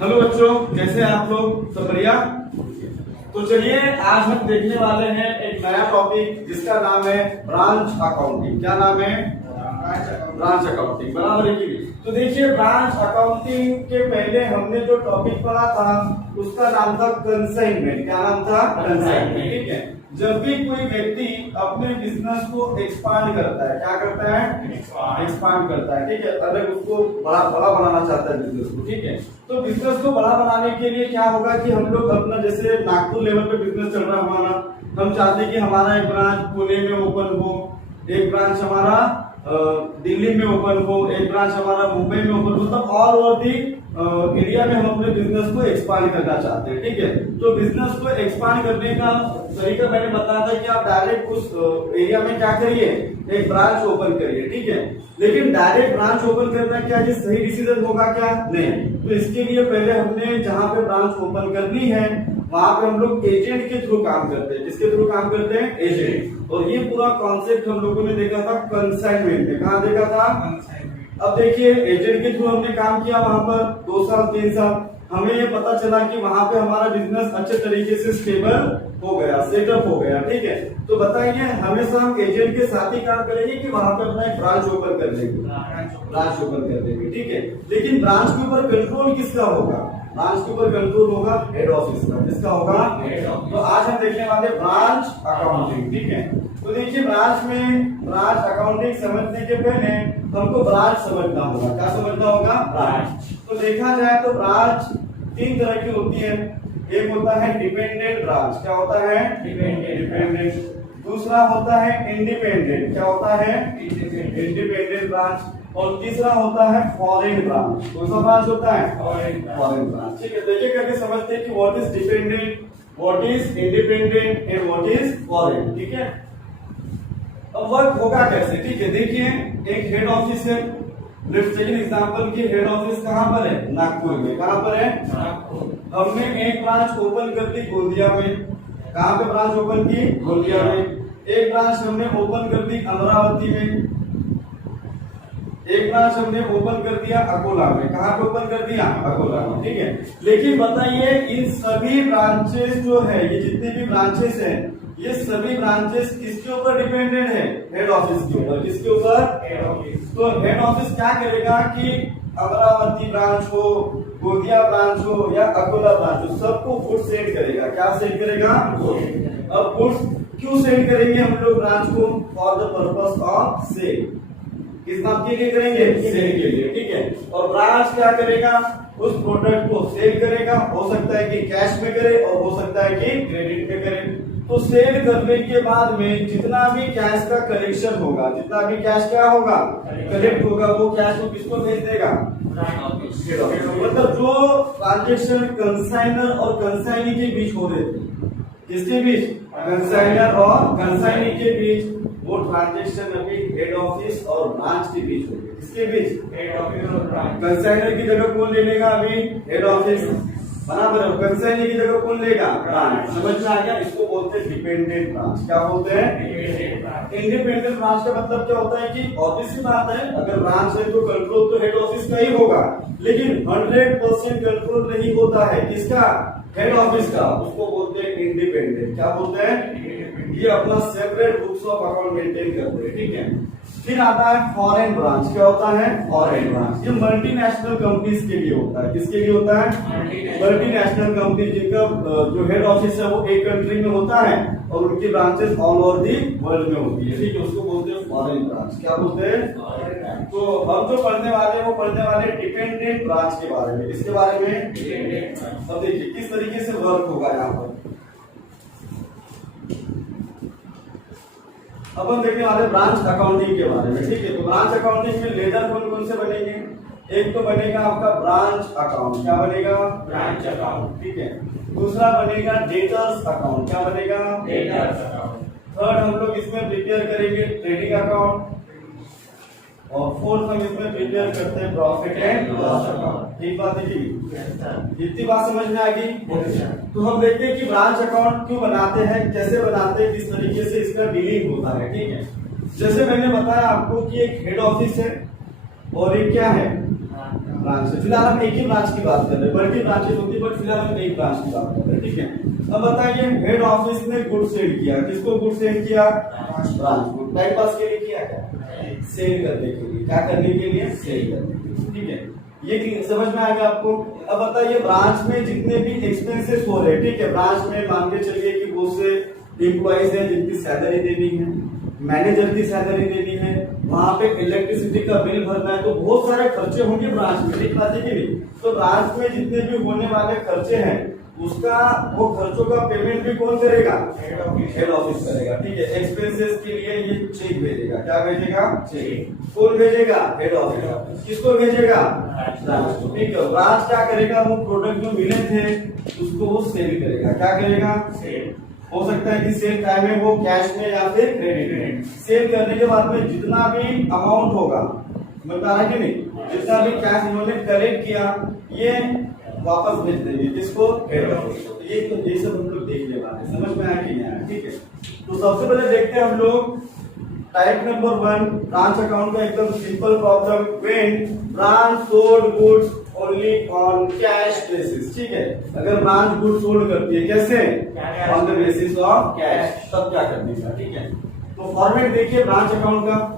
Hello बच्चों, कैसे हैं आप लोग? सब बढ़िया। तो चलिए आज हम देखने वाले हैं एक नया टॉपिक जिसका नाम है ब्रांच अकाउंटिंग। क्या नाम है? Branch accounting. बराबर है कि नहीं? तो देखिए, ब्रांच अकाउंटिंग के पहले हमने जो टॉपिक पढ़ा था उसका नाम था कंसाइनमेंट। क्या नाम था? कंसाइनमेंट। ठीक है। जब भी कोई व्यक्ति अपने बिजनेस को एक्सपांड करता है, क्या करता है? एक्सपांड करता है। ठीक है। अगर उसको बड़ा बनाना चाहता है बिजनेस को, ठीक है, तो बिजनेस को बड़ा बनाने के लिए क्या होगा कि हम लोग अपना, जैसे नागपुर लेवल पे बिजनेस चल रहा है हमारा, हम चाहते हैं कि हमारा एक ब्रांच पुणे में ओपन हो, एक ब्रांच हमारा दिल्ली में ओपन हो, एक ब्रांच हमारा मुंबई में ओपन हो, मतलब ऑल ओवर दी एरिया में हम अपने बिजनेस को एक्सपांड करना चाहते हैं। ठीक है। तो बिजनेस को एक्सपांड करने का तरीका मैंने बताया था कि आप डायरेक्ट उस एरिया में क्या करिए, एक ब्रांच ओपन करिए। ठीक है। लेकिन डायरेक्ट ब्रांच ओपन करना क्या ये सही डिसीजन होगा? क्या नहीं। तो इसके लिए पहले हमने जहां पे ब्रांच ओपन करनी है वहां पे हम लोग एजेंट के थ्रू काम करते हैं। किसके थ्रू काम करते हैं? एजेंट। और ये पूरा कॉन्सेप्ट हम लोगों ने देखा था कंसाइनमेंट में। कहाँ देखा था? अब देखिए, एजेंट के थ्रू हमने काम किया वहां पर 2 साल 3 साल, हमें ये पता चला कि वहां पे हमारा बिजनेस अच्छे तरीके से स्टेबल हो गया, सेटअप हो गया। ठीक है। तो बताइए, हमेशा हम एजेंट के साथ ही काम करेंगे कि वहां पे अपना एक ब्रांच ओपन कर देंगे? ब्रांच ओपन कर देंगे। ठीक है। लेकिन ब्रांच के ऊपर कंट्रोल किसका होगा? ब्रांच के ऊपर कंट्रोल होगा हेड ऑफिस का। किसका होगा? तो आज हम देखने वाले ब्रांच अकाउंटिंग। ठीक है। तो देखिए, ब्रांच अकाउंटिंग समझने के पहले हमको ब्रांच समझना होगा। क्या समझना होगा? ब्रांच। तो देखा जाए तो ब्रांच 3 तरह की होती है। एक होता है डिपेंडेंट ब्रांच। क्या होता है? डिपेंडेंट। दूसरा होता है इंडिपेंडेंट। क्या होता है? Independent branch. और तीसरा होता है फॉरेन ब्रांच। कौन सा ब्रांच होता है? Foreign branch. ठीक है। देखिए करके समझते हैं कि what is dependent, what is independent and what is foreign. ठीक है। अब वर्क होगा कैसे? ठीक है। देखिए, एक हेड ऑफिस है। लेट्स टेक एन एग्जांपल कि हेड ऑफिस कहां पर है? नागपुर में। कहां पर है? नागपुर। हमने एक ब्रांच ओपन कर दी गोंदिया में। कहां पे ब्रांच ओपन की? गोंदिया में। एक ब्रांच हमने ओपन कर दी अमरावती में। एक ब्रांच हमने ओपन कर दिया अकोला में। कहां पे ओपन कर दिया? अकोला में। ठीक है। लेकिन बताइए, इन सभी ब्रांचेस जो है, ये जितने भी ब्रांचेस हैं, ये सभी ब्रांचेस किसके ऊपर डिपेंडेंट है? हेड ऑफिस के ऊपर। किसके ऊपर? Head office. तो हेड ऑफिस क्या करेगा कि अमरावती ब्रांच हो, गोंदिया ब्रांच हो या अकोला ब्रांच हो, सबको गुड्स सेंड करेगा। क्या सेंड करेगा? अब गुड्स क्यों सेंड करेंगे हम लोग ब्रांच को? For the purpose of sale. किस बात के लिए करेंगे? सेल के लिए। ठीक है। और ब्रांच क्या करेगा? उस प्रोडक्ट को सेल करेगा। हो सकता है कि कैश में करे और हो सकता है कि क्रेडिट में करे। तो सेल करने के बाद में जितना भी कैश का कलेक्शन होगा, जितना भी कैश क्या होगा? कलेक्ट होगा, वो कैश को किसको भेज देगा? मतलब जो ट्रांजेक्शन कंसाइनर और कंसाइनी के बीच हो रहे थे, किसके बीच? कंसाइनर और कंसाइनी के बीच, वो ट्रांजेक्शन अभी हेड ऑफिस और ब्रांच के बीच होगी। किसके बीच? हेड ऑफिस और ब्रांच। कंसाइनर की जगह कौन ले लेगा? अभी हेड ऑफिस। बराबर है। कंसाइनी की जगह कौन लेगा? ब्रांच। समझ में आ गया? इसको बोलते हैं डिपेंडेंट ब्रांच। क्या बोलते हैं? इंडिपेंडेंट ब्रांच का मतलब क्या होता है कि ऑब्वियस सी बात है, अगर ब्रांच है तो कंट्रोल तो हेड ऑफिस का ही होगा, लेकिन 100% कंट्रोल नहीं होता है। किसका? हेड ऑफिस का। उसको बोलते हैं इंडिपेंडेंट। क्या बोलते हैं? ये अपना separate books of account maintain करते हैं। ठीक है। फिर आता है फॉरेन ब्रांच। क्या होता है? Foreign branch. ये मल्टीनेशनल कंपनीज के लिए होता है। किसके लिए होता है? मल्टीनेशनल कंपनी जिनका जो हेड ऑफिस है वो एक कंट्री में होता है और उनकी branches all over the world में होती है। ठीक है। उसको बोलते हैं फॉरेन ब्रांच। क्या बोलते हैं? तो हम जो पढ़ने वाले हैं वो पढ़ने वाले डिपेंडेंट ब्रांच के बारे में। किसके बारे में? अब देखिए किस तरीके से वर्क होगा यहाँ पर। अब हम देखने वाले ब्रांच अकाउंटिंग के बारे में। ठीक है। तो ब्रांच अकाउंटिंग में लेजर कौन कौन से बनेंगे? एक तो बनेगा आपका ब्रांच अकाउंट। क्या बनेगा? Branch account. ठीक है। दूसरा बनेगा डेटर्स अकाउंट। क्या बनेगा? Debtors account. थर्ड हम लोग इसमें प्रिपेयर करेंगे ट्रेडिंग अकाउंट। और फोर्थ हम इसमें प्रिपेयर करते हैं प्रॉफिट एंड लॉस अकाउंट। ठीक बात है जी? इतनी बात समझ में आ गई? तो हम देखते हैं कि ब्रांच अकाउंट क्यों बनाते हैं, कैसे बनाते हैं, किस तरीके से इसका डीलिंग होता है। ठीक है। जैसे मैंने बताया आपको कि एक हेड ऑफिस है और एक क्या है? ब्रांच है। फिलहाल हम एक ही ब्रांच की बात कर रहे हैं, मल्टी ब्रांचेस होती है बट फिलहाल हम एक ब्रांच की बात कर रहे हैं, ठीक है। अब बताइए हेड ऑफिस ने गुड्स सेंड किया, किसको गुड्स सेंड किया? ब्रांच को। टाइम पास के लिए किया क्या? सेल करने के लिए। क्या करने के लिए? सेल करने के लिए, ठीक है। ये समझ में आएगा आपको। अब बताइए ब्रांच में जितने भी एक्सपेंसेस हो रहे हैं, ठीक है, ब्रांच में मान के चलिए कि बहुत से एम्प्लॉइज हैं जिनकी सैलरी देनी है, मैनेजर की सैलरी देनी है, वहां पे इलेक्ट्रिसिटी का बिल भरना है, तो बहुत सारे खर्चे होंगे ब्रांच में, ठीक बात है कि नहीं? तो ब्रांच में जितने भी होने वाले खर्चे हैं उसका वो खर्चों का पेमेंट भी कौन करेगा? हेड ऑफिस करेगा, ठीक है। एक्सपेंसेस के लिए ये चेक भेजेगा। क्या भेजेगा? चेक। कौन भेजेगा? Head office. किसको भेजेगा? ब्रांच को, ठीक है। ब्रांच क्या करेगा? वो प्रोडक्ट जो मिले थे उसको वो सेल करेगा। क्या करेगा? सेल। हो सकता है कि सेल टाइम में वो कैश में या फिर क्रेडिट में। सेल करने के बाद में जितना भी अमाउंट होगा, बता रहा कि नहीं, जितना भी कैश इन्होंने कलेक्ट किया ये वापस भेज देंगे किसको? हेड ऑफिस को। ये तो ये सब हम लोग देखने वाले, समझ में आया कि नहीं आया? ठीक है। तो सबसे पहले देखते हैं हम लोग टाइप नंबर 1 ब्रांच अकाउंट का एकदम simple problem. When branch sold goods only on cash basis, ठीक है। अगर ब्रांच गुड्स सोल्ड करती है कैसे? On the basis of cash, तब क्या करनी है, ठीक है। तो फॉर्मेट देखिए ब्रांच अकाउंट का।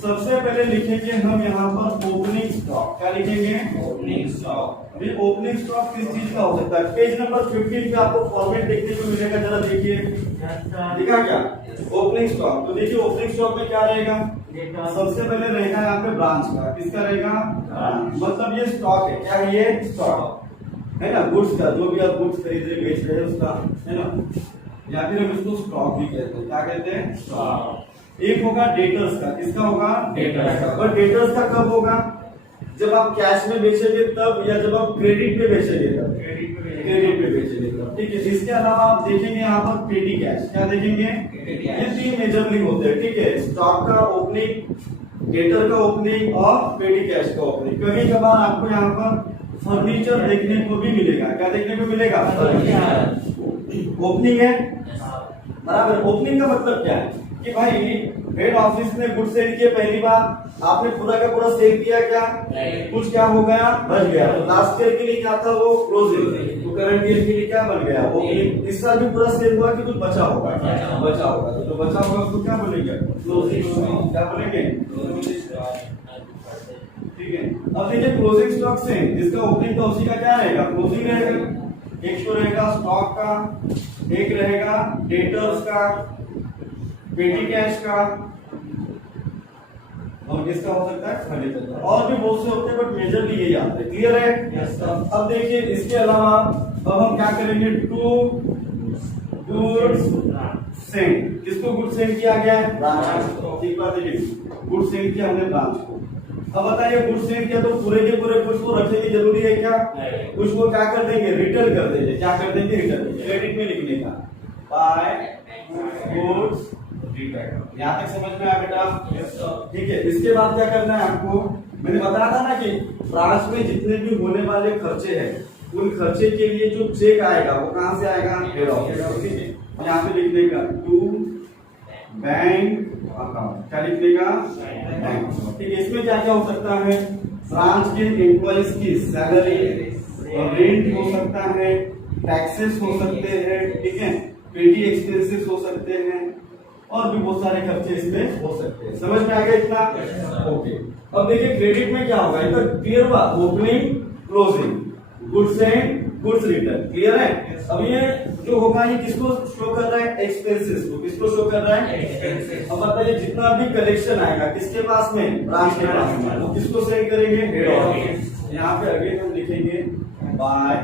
सबसे पहले लिखेंगे हम यहाँ पर ओपनिंग स्टॉक। क्या लिखेंगे? Opening stock. अभी ओपनिंग स्टॉक किस चीज का हो सकता है? पेज नंबर 15 पे आपको फॉर्मेट देखने को मिलेगा, जरा देखिए। दिखा क्या? Opening stock. तो देखिए ओपनिंग स्टॉक में क्या रहेगा? सबसे पहले रहेगा यहाँ पे ब्रांच का। किसका रहेगा? मतलब ये स्टॉक है। क्या है ये? स्टॉक है ना, गुड्स का। जो भी आप गुड्स खरीद रहे बेच रहे हैं उसका, है ना, या फिर हम इसको स्टॉक भी कहते हैं। क्या कहते हैं? स्टॉक। एक होगा डेटर्स का। किसका होगा? डेटर्स का। पर डेटर्स का कब होगा? जब आप कैश में बेचेंगे तब, या जब आप क्रेडिट पे बेचेंगे तब। क्रेडिट पे बेचेंगे तब, ठीक है। इसके अलावा आप देखेंगे यहाँ पर पेटी कैश। क्या देखेंगे? ये 3 मेजरली होते हैं, ठीक है। स्टॉक का ओपनिंग, डेटर का ओपनिंग और पेटी कैश का ओपनिंग। कभी कभार आपको यहाँ पर फर्नीचर देखने को भी मिलेगा। क्या देखने को मिलेगा? ओपनिंग है, बराबर। ओपनिंग का मतलब क्या है कि भाई हेड ऑफिस ने गुड सेल किया पहली बार, आपने पूरा का पूरा सेल किया क्या? कुछ क्या हो गया? बच गया। तो लास्ट ईयर के लिए क्या था? वो क्लोजिंग। तो करंट ईयर के लिए क्या बन गया? ओपनिंग। इस साल भी पूरा सेल हुआ कि कुछ बचा होगा? बचा होगा। तो जो बचा होगा उसको क्या बोलेंगे? क्लोजिंग। क्या बोलेंगे? ठीक है। अब देखिए क्लोजिंग स्टॉक से जिसका ओपनिंग था उसी का क्या रहेगा? क्लोजिंग रहेगा। एक तो रहेगा स्टॉक का, एक रहेगा डेटर्स का, पेटी कैश का, और किसका हो सकता है? फर्नीचर का। और भी बहुत से होते हैं बट मेजरली यही आते हैं। क्लियर है? yes, अब देखिए इसके अलावा अब हम क्या करेंगे? To goods send. किसको गुड सेंड किया गया है? ब्रांच को। ठीक बात है, गुड सेंड किया हमने ब्रांच को। अब बताइए गुड सेंड किया तो पूरे के पूरे गुड्स को रखने की जरूरी है क्या? कुछ को क्या कर देंगे? रिटर्न कर देंगे। क्या कर देंगे? रिटर्न। क्रेडिट में लिखने का बाय गुड्स रिटर्न। यहाँ तक समझ में आया बेटा? ठीक है। इसके बाद क्या करना है आपको? मैंने बताया था ना कि ब्रांच में जितने भी होने वाले खर्चे हैं उन खर्चे के लिए जो चेक आएगा वो कहाँ से आएगा? Head office. ठीक है। यहाँ पे लिखने का टू बैंक अकाउंट। क्या लिखने का? Bank account. ठीक है। इसमें क्या क्या हो सकता है? ब्रांच के एम्प्लॉइज की सैलरी और रेंट हो सकता है, टैक्सेस हो सकते हैं, ठीक है, पेटी एक्सपेंसेस हो सकते हैं, और भी बहुत सारे खर्चे इसमें हो सकते हैं। समझ में आ गया इतना? ओके। अब देखिए क्रेडिट में क्या होगा? इतना क्लियर हुआ? Opening, closing, goods and goods return. Clear है? अब ये जो होगा ये किसको शो कर रहा है? एक्सपेंसेस को। किसको शो कर रहा है? एक्सपेंसेस। अब बताइए जितना भी कलेक्शन आएगा किसके पास में? ब्रांच के पास में। वो किसको सेंड करेंगे? Head office. यहाँ पे अगेन हम लिखेंगे बाय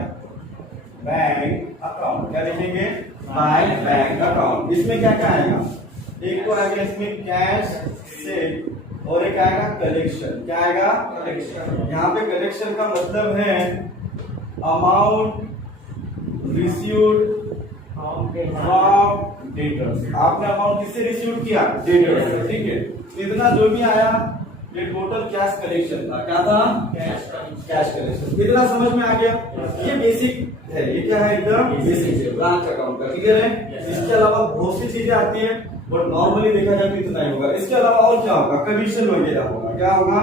बैंक अकाउंट। क्या लिखेंगे? By bank account. इसमें क्या क्या आएगा? एक तो आएगा इसमें कैश सेल और एक आएगा कलेक्शन। क्या आएगा? कलेक्शन। यहाँ पे कलेक्शन का मतलब है अमाउंट रिसीव्ड फ्रॉम डेटर्स। आपने अमाउंट किससे रिसीव किया? डेटर्स से। ठीक है। इतना जो भी आया ये टोटल कैश कलेक्शन था। क्या था? Cash collection. इतना समझ में आ गया? ये बेसिक है। ये क्या है? एकदम बेसिक है ब्रांच अकाउंट का। क्लियर है? इसके अलावा बहुत सी चीजें आती है बट नॉर्मली देखा जाए तो इतना ही होगा। इसके अलावा और क्या होगा? कमीशन वगैरह होगा। क्या होगा?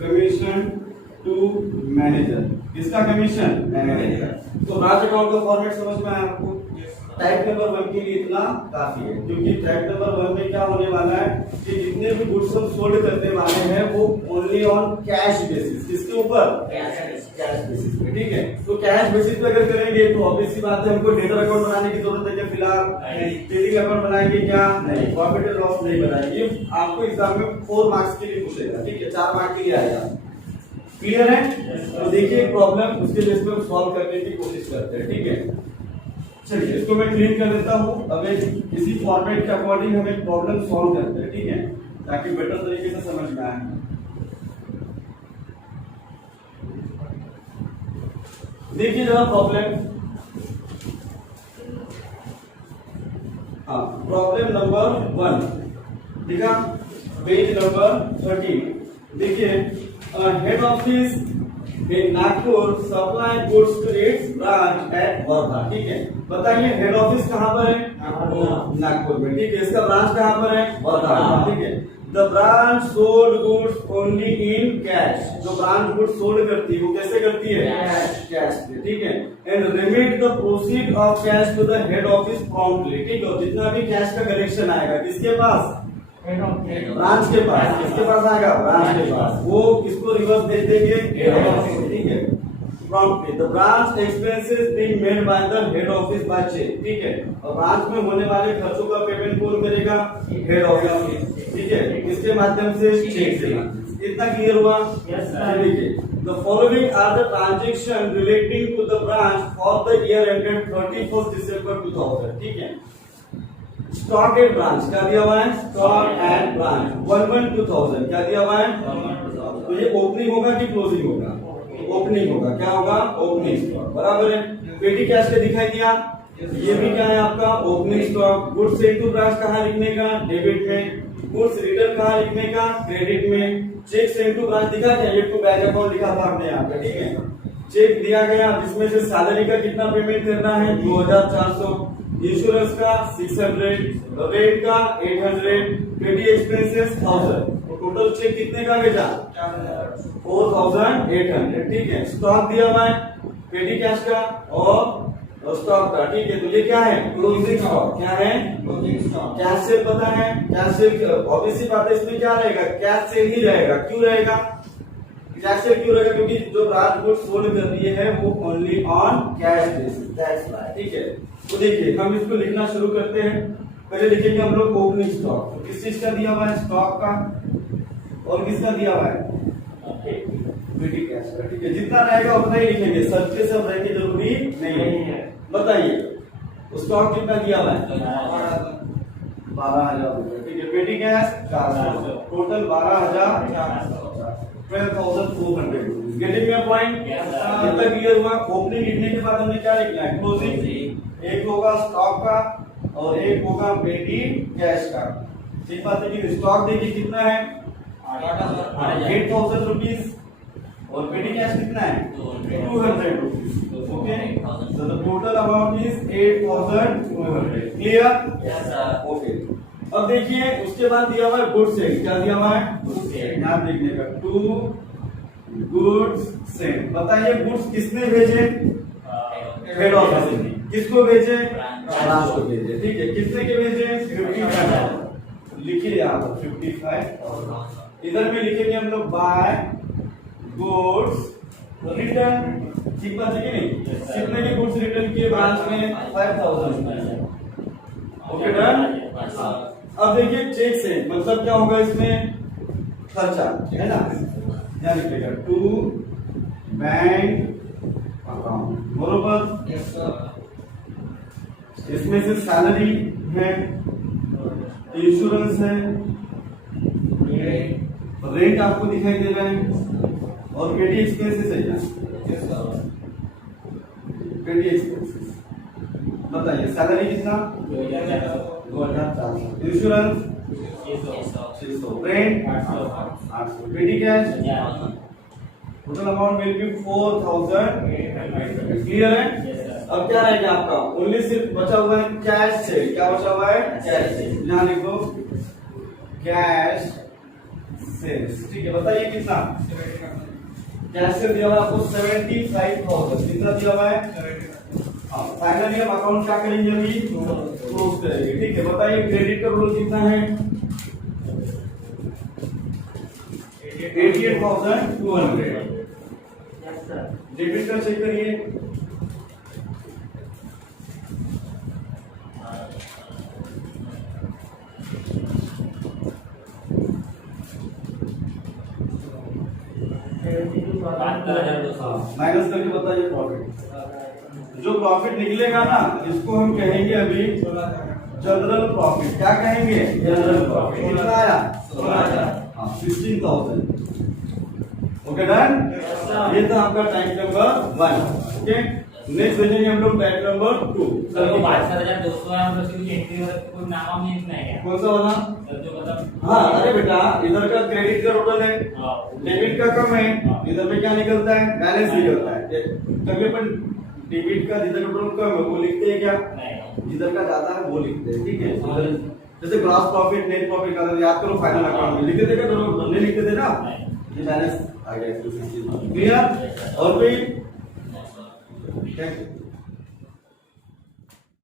Commission to manager. किसका कमीशन? मैनेजर। तो ब्रांच अकाउंट का फॉर्मेट समझ में आया आपको? टाइप नंबर 1 के लिए इतना काफी है, क्योंकि टाइप नंबर 1 में क्या होने वाला है कि जितने भी गुड्स हम सोल्ड करने वाले हैं वो ओनली ऑन कैश बेसिस। किसके ऊपर? कैश बेसिस पे। ठीक है, तो कैश बेसिस पे अगर करेंगे तो ऑब्वियस सी बात है हमको डेटर अकाउंट बनाने की जरूरत है क्या? फिलहाल ट्रेडिंग अकाउंट बनाएंगे क्या? नहीं। प्रॉफिट एंड लॉस नहीं बनाएंगे। आपको एग्जाम में 4 मार्क्स के लिए पूछेगा, ठीक है, 4 मार्क्स के लिए आएगा। क्लियर है? तो देखिए प्रॉब्लम उसके बेस पे सॉल्व करने की कोशिश करते हैं। ठीक है, चलिए इसको मैं क्लीन कर देता हूँ। अब इसी फॉर्मेट के अकॉर्डिंग हम एक प्रॉब्लम सॉल्व करते हैं, ठीक है, ताकि बेटर तरीके से समझ में आए। देखिए जरा प्रॉब्लम, हाँ, प्रॉब्लम नंबर 1, ठीक है, पेज नंबर 13। देखिए head office in Nagpur supply goods to its branch at Wardha. ठीक है, बताइए हेड ऑफिस कहाँ पर है? नागपुर में। ठीक है, इसका ब्रांच कहाँ पर है? वर्धा। ठीक है, the branch sold goods only in cash. जो ब्रांच गुड्स सोल्ड करती है वो कैसे करती है? कैश से। ठीक है, and remit the proceed of cash to the head office promptly. ठीक है, जितना भी कैश का कलेक्शन आएगा किसके पास? ब्रांच के पास। किसके पास आएगा? ब्रांच के पास। वो किसको रिवर्स दे देंगे? Head office. ठीक है, promptly the branch expenses being made by the head office by cheque. ठीक है, और ब्रांच में होने वाले खर्चों का पेमेंट कौन करेगा? Head office. ठीक है, किसके माध्यम से? चेक से। इतना क्लियर हुआ? देखिए the following are the transaction relating to the branch for the year ended 31 December 2000। ठीक है, स्टॉक एंड ब्रांच क्या दिया हुआ है? स्टॉक एंड ब्रांच 1/2000 क्या दिया हुआ है? तो ये ओपनिंग होगा कि क्लोजिंग होगा? ओपनिंग होगा। क्या होगा? Opening stock. बराबर है। पेटी कैश का दिखाई दिया, ये भी क्या है आपका? Opening stock. Goods into branch कहाँ लिखने का? डेबिट में। गुड्स रिटर्न कहाँ लिखने का? क्रेडिट में। चेक इनटू ब्रांच दिखा क्या? ये टू बैंक अकाउंट लिखा था हमने यहाँ पे। ठीक है, चेक दिया गया जिसमें से सैलरी का कितना पेमेंट करना है? 2400, इंश्योरेंस का 600, रेंट का 800, पेटी एक्सपेंसेस 1000। टोटल चेक कितने का भेजा? 4800। ठीक है, स्टॉक दिया हुआ है पेटी कैश का और स्टॉक का। ठीक है, तो ये क्या है? Closing stock. क्या है? Closing stock. कैश सेल पता है? कैश सेल ऑब्वियसली बात है, इसमें क्या रहेगा? कैश सेल ही रहेगा। क्यों रहेगा? कैश सेल क्यों रहेगा? क्योंकि जो ब्रांच गुड्स सोल्ड कर रही है वो only on cash basis, that's why. ठीक है, तो देखिए हम इसको लिखना शुरू करते हैं। पहले लिखेंगे हम लोग ओपनिंग स्टॉक। तो किस चीज का दिया हुआ है? स्टॉक का। और किसका दिया हुआ है? पेटी कैश का। ठीक है, जितना रहेगा उतना ही लिखेंगे, सब के सब रहने की जरूरी नहीं है। बताइए स्टॉक कितना दिया हुआ है? 12,000 रुपए। ठीक है, पेटी cash 400, total 12,400, 12,400 rupees. Getting me point? कितना क्लियर हुआ? ओपनिंग लिखने के बाद हमने क्या लिखना है? क्लोजिंग। एक होगा स्टॉक का और एक होगा पेटी कैश का। ठीक बात है कि स्टॉक देखिए कितना है? 8,000 रुपीज और पेटी कैश कितना है? 200 rupees. Okay, so the total amount is 8,200. Clear? Yes sir. Okay, अब देखिए उसके बाद दिया हुआ है गुड्स सेल। क्या दिया हुआ है? Goods sale. यहाँ देखने का टू गुड्स सेल। बताइए गुड्स किसने भेजे? हेड ऑफिस ने। किसको भेजे? ब्रांच को भेजे। ठीक है, कितने के भेजे? 55। लिखिए यहाँ पर 55। इधर में लिखेंगे हम लोग बाय गुड्स रिटर्न। ठीक बात है कि नहीं? कितने के गुड्स रिटर्न किए ब्रांच में? 5000। Okay done. अब देखिए चेक से मतलब क्या होगा? इसमें खर्चा है ना, यहाँ लिखेगा टू बैंक अकाउंट। बरोबर? इसमें से सैलरी है, इंश्योरेंस है, रेंट आपको दिखाई दे रहा है और पेटी एक्सपेंसेस है क्या? पेटी एक्सपेंसेस। बताइए सैलरी कितना? 2,400, इंश्योरेंस 600, रेंट 800, पेटी cash total amount will be 4,800। Clear है? अब क्या रहेगा आपका? ओनली सिर्फ बचा हुआ है कैश से। क्या बचा हुआ है? कैश से। यहाँ लिखो कैश सेल्स। ठीक है, बताइए कितना? कैश दिया हुआ है आपको 75,000। कितना दिया हुआ है? हाँ, फाइनली हम अकाउंट क्या करेंगे अभी? क्लोज करेंगे। ठीक है, बताइए क्रेडिट का रोल कितना है? 88,200। डेबिट का चेक करिए। माइनस करके बताइए प्रॉफिट। जो प्रॉफिट निकलेगा ना, इसको हम कहेंगे अभी जनरल प्रॉफिट। क्या कहेंगे? General profit. कितना आया? 16,000। Okay done. ये था आपका टाइप नंबर 1। ओके, नेक्स्ट देखेंगे हम लोग टाइप नंबर 2। सर वो 7200 है, हम उसकी एंट्री और कोई नाम नहीं इतना है। कौन सा वाला? जो मतलब हाँ, अरे बेटा इधर का क्रेडिट का टोटल है, डेबिट का कम है, इधर में क्या निकलता है? बैलेंस निकलता है। कभी अपन डेबिट का जिधर टोटल कम है वो लिखते हैं क्या? जिधर का ज्यादा है वो लिखते हैं। ठीक है, जैसे ग्रॉस प्रॉफिट, नेट प्रॉफिट का याद करो, फाइनल अकाउंट में लिखते थे क्या? दोनों नहीं लिखते थे ना? ये बैलेंस आ गया। क्लियर? और कोई? Thank you.